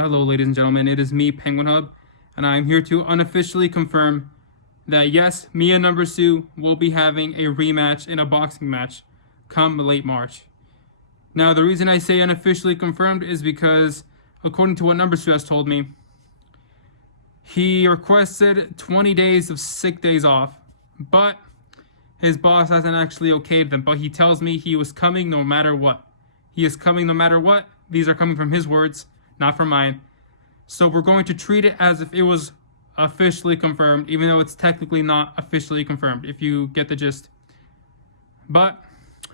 Hello, ladies and gentlemen. It is me, Penguinhub, and I am here to unofficially confirm that yes, me and Numbersu will be having a rematch in a boxing match come late March. Now, the reason I say unofficially confirmed is because, according to what Numbersu has told me, he requested 20 days of sick days off, but his boss hasn't actually okayed them. But he tells me he was coming no matter what. He is coming no matter what. These are coming from his words, not from mine. So we're going to treat it as if it was officially confirmed, even though it's technically not officially confirmed, if you get the gist. But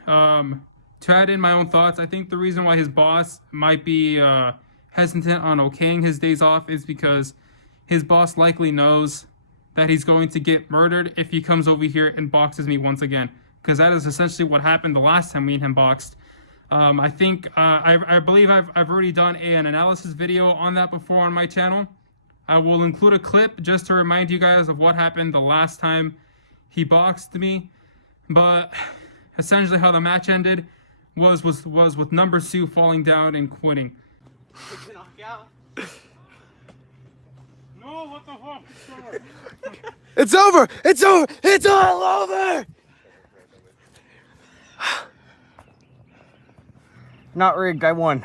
to add in my own thoughts, I think the reason why his boss might be hesitant on okaying his days off is because his boss likely knows that he's going to get murdered if he comes over here and boxes me once again, because that is essentially what happened the last time me and him boxed. I believe I've already done an analysis video on that before on my channel. I will include a clip just to remind you guys of what happened the last time he boxed me. But essentially how the match ended was with Numbersu falling down and quitting. No, what the fuck? It's over! It's over! It's all over! Not rigged, I won.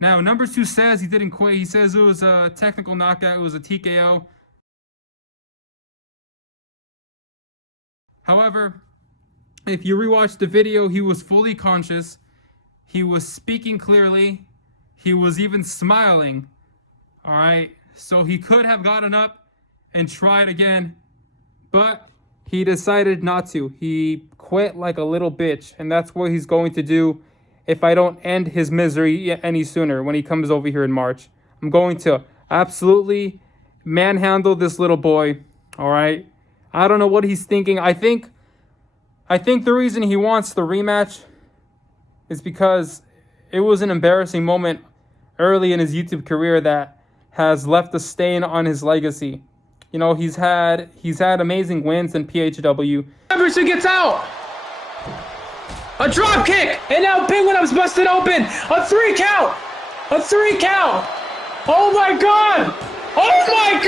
Now, Numbersu says he didn't quit. He says it was a technical knockout. It was a TKO. However, if you rewatch the video, he was fully conscious. He was speaking clearly. He was even smiling. All right? So he could have gotten up and tried again, but he decided not to. He quit like a little bitch, and that's what he's going to do if I don't end his misery any sooner when he comes over here in March. I'm going to absolutely manhandle this little boy, all right? I don't know what he's thinking. I think the reason he wants the rematch is because it was an embarrassing moment early in his YouTube career that has left a stain on his legacy. You know, he's had amazing wins in PHW. Numbersu gets out! A drop kick! And now Penguinhub's busted open! A 3 count! A 3 count! Oh my god! Oh my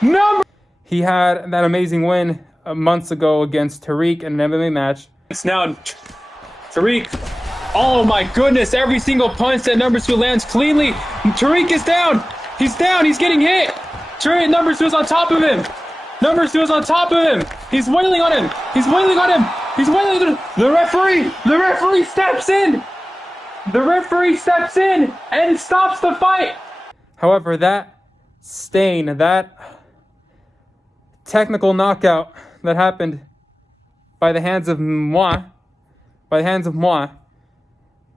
god! He had that amazing win months ago against Tariq in an MMA match. It's now Tariq. Oh my goodness, every single punch that Numbersu lands cleanly. Tariq is down. He's down. He's getting hit. Numbersu is on top of him. Numbersu is on top of him. He's wailing on him. He's wailing on him. He's wailing on him. The referee steps in. The referee steps in and stops the fight. However, that stain, that technical knockout that happened by the hands of moi,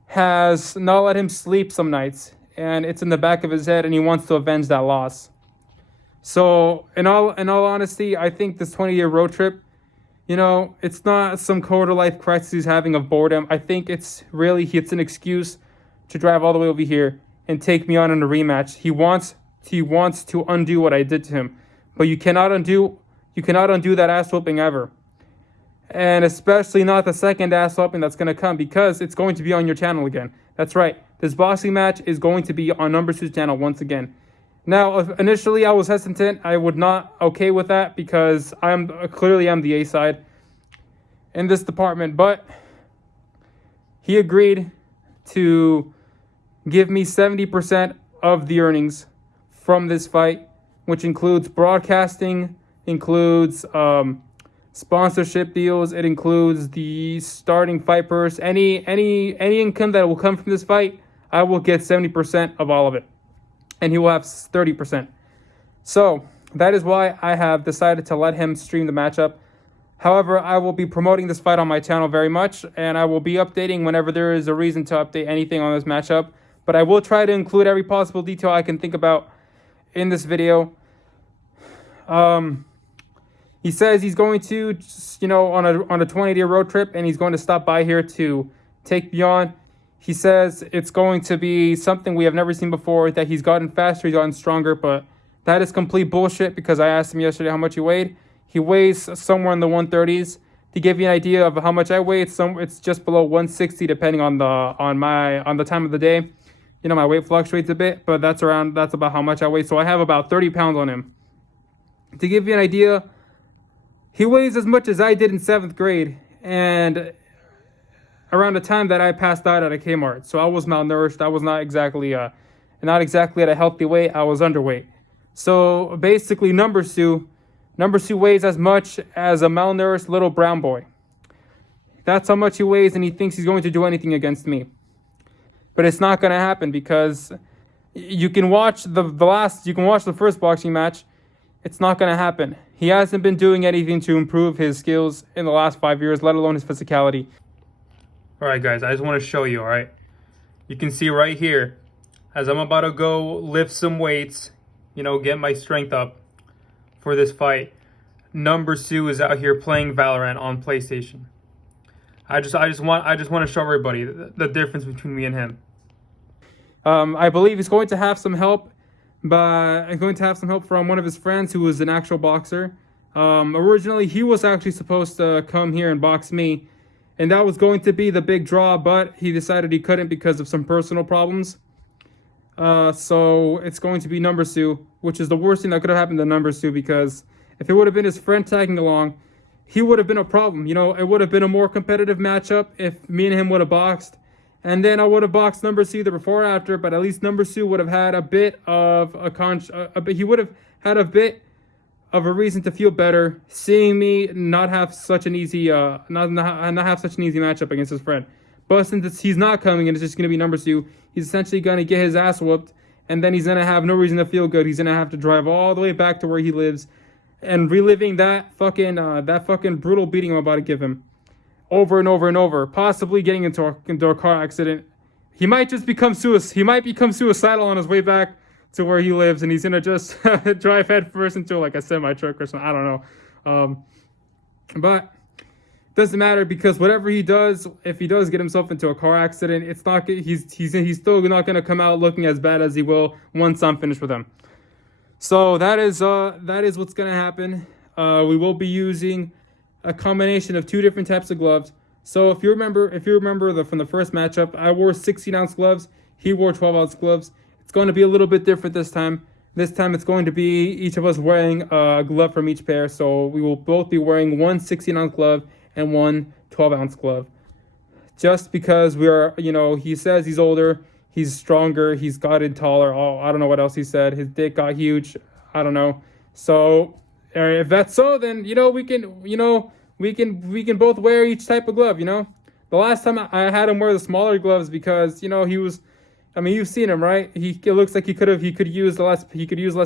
has not let him sleep some nights, and it's in the back of his head, and he wants to avenge that loss. So, in all honesty, I think this 20-year road trip, you know, it's not some quarter-life crisis he's having of boredom. I think it's an excuse to drive all the way over here and take me on in a rematch. He wants to undo what I did to him, but you cannot undo that ass whooping ever. And especially not the second ass whooping that's going to come, because it's going to be on your channel again. That's right. This boxing match is going to be on Numbersu's channel once again. Now, initially I was hesitant. I would not okay with that because I'm the A side in this department, but he agreed to give me 70% of the earnings from this fight, which includes broadcasting, includes sponsorship deals, it includes the starting fight purse, any income that will come from this fight. I will get 70% of all of it, and he will have 30%. So that is why I have decided to let him stream the matchup. However, I will be promoting this fight on my channel very much, and I will be updating whenever there is a reason to update anything on this matchup. But I will try to include every possible detail I can think about in this video. He says he's going to, you know, on a 20-day road trip, and he's going to stop by here to take me on. He says it's going to be something we have never seen before, that he's gotten faster, he's gotten stronger, but that is complete bullshit because I asked him yesterday how much he weighed. He weighs somewhere in the 130s. To give you an idea of how much I weigh, it's just below 160 depending on the time of the day. You know, my weight fluctuates a bit, but that's about how much I weigh. So I have about 30 pounds on him. To give you an idea, he weighs as much as I did in 7th grade, and around the time that I passed out at a Kmart. So I was malnourished. I was not exactly at a healthy weight. I was underweight. So basically, Numbersu weighs as much as a malnourished little brown boy. That's how much he weighs, and he thinks he's going to do anything against me. But it's not going to happen, because you can watch the first boxing match. It's not going to happen. He hasn't been doing anything to improve his skills in the last 5 years, let alone his physicality. All right, guys, I just want to show you, all right? You can see right here, as I'm about to go lift some weights, you know, get my strength up for this fight, Numbersu is out here playing Valorant on PlayStation. I just want to show everybody the difference between me and him. I believe he's going to have some help, from one of his friends who was an actual boxer. Originally, he was actually supposed to come here and box me, and that was going to be the big draw, but he decided he couldn't because of some personal problems. So it's going to be Numbersu, which is the worst thing that could have happened to Numbersu, because if it would have been his friend tagging along, he would have been a problem. You know, it would have been a more competitive matchup if me and him would have boxed. And then I would have boxed Numbersu either before or after, but at least Numbersu would have had a bit of he would have had a bit of a reason to feel better seeing me not have such an easy matchup against his friend. But since he's not coming and it's just going to be Numbersu, he's essentially going to get his ass whooped, and then he's going to have no reason to feel good. He's going to have to drive all the way back to where he lives and reliving that fucking brutal beating I'm about to give him over and over and over, possibly getting into a car accident. He might become suicidal on his way back to where he lives, and he's gonna just drive headfirst into like a semi truck or something. I don't know, but it doesn't matter, because whatever he does, if he does get himself into a car accident, it's not he's still not gonna come out looking as bad as he will once I'm finished with him. So that is what's gonna happen. We will be using a combination of 2 different types of gloves. So if you remember from the first matchup, I wore 16-ounce gloves. He wore 12-ounce gloves. It's going to be a little bit different this time. This time it's going to be each of us wearing a glove from each pair. So we will both be wearing one 16-ounce glove and one 12-ounce glove. Just because we are, you know, he says he's older, he's stronger, he's gotten taller. Oh, I don't know what else he said. His dick got huge. I don't know. So if that's so, then we can both wear each type of glove. The last time I had him wear the smaller gloves because he was, I mean, you've seen him, right? It looks like he could use less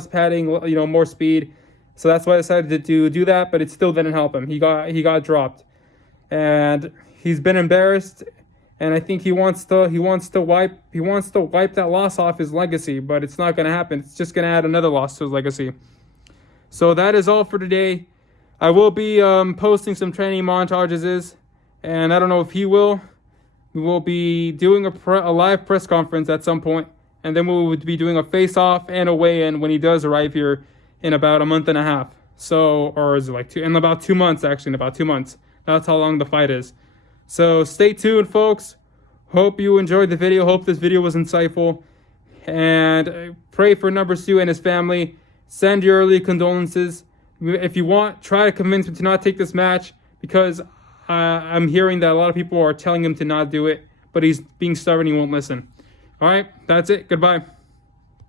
padding, more speed. So that's why I decided to do that, but it still didn't help him. He got dropped, and he's been embarrassed. And I think he wants to wipe that loss off his legacy, but it's not going to happen. It's just going to add another loss to his legacy. So that is all for today. I will be posting some training montages, and I don't know if he will. We will be doing a live press conference at some point, and then we will be doing a face-off and a weigh-in when he does arrive here in about a month and a half. So, or is it like in about 2 months, actually, in about 2 months. That's how long the fight is. So stay tuned, folks. Hope you enjoyed the video. Hope this video was insightful. And pray for Numbersu and his family. Send your early condolences. If you want, try to convince him to not take this match, because I'm hearing that a lot of people are telling him to not do it, but he's being stubborn. He won't listen. All right, that's it. Goodbye.